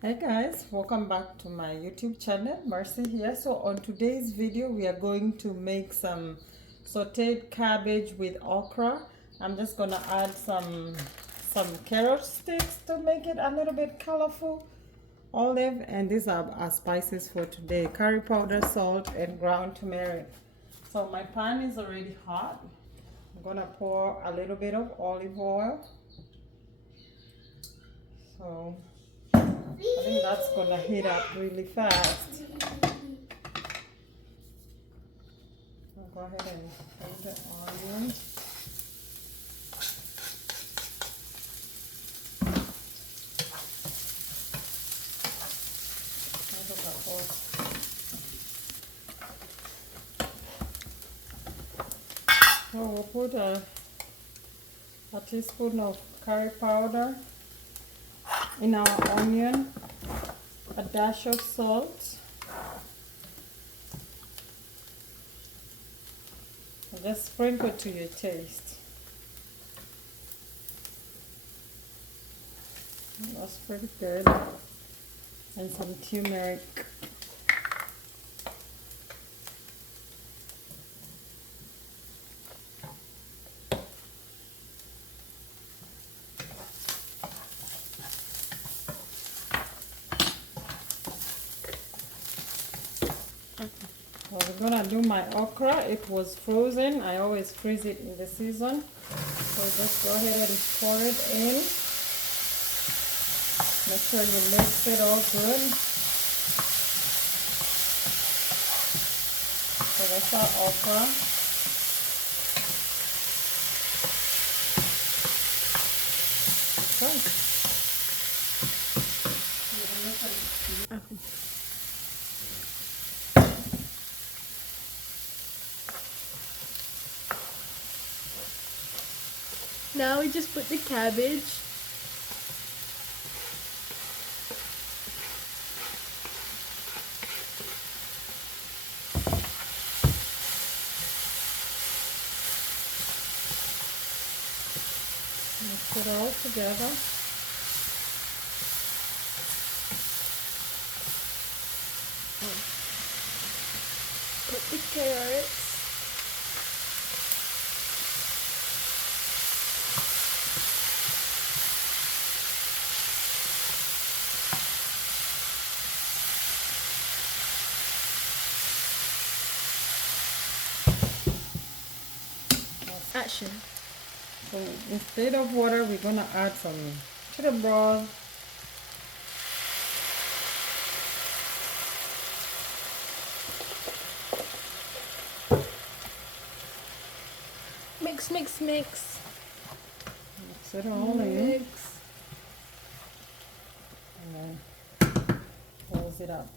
Hey guys, welcome back to my YouTube channel. Mercy here. So on today's video we are going to make some sauteed cabbage with okra. I'm just gonna add some carrot sticks to make it a little bit colorful, olive, and these are our spices for today: curry powder, salt, and ground turmeric. So my pan is already hot. I'm gonna pour a little bit of olive oil. So I think that's gonna heat up really fast. I'll go ahead and put the onion. So we'll put a teaspoon of curry powder in our onion, a dash of salt. Just sprinkle to your taste. That's pretty good. And some turmeric. So we're gonna do my okra. It was frozen. I always freeze it in the season. So just go ahead and pour it in. Make sure you mix it all good. So that's our okra. Okay. Now we just put the cabbage. Mix it all together. Put the carrots. Action. So instead of water, we're gonna add some cheddar broth. Mix, mix, mix. Mix it all in. Mix. And then close it up.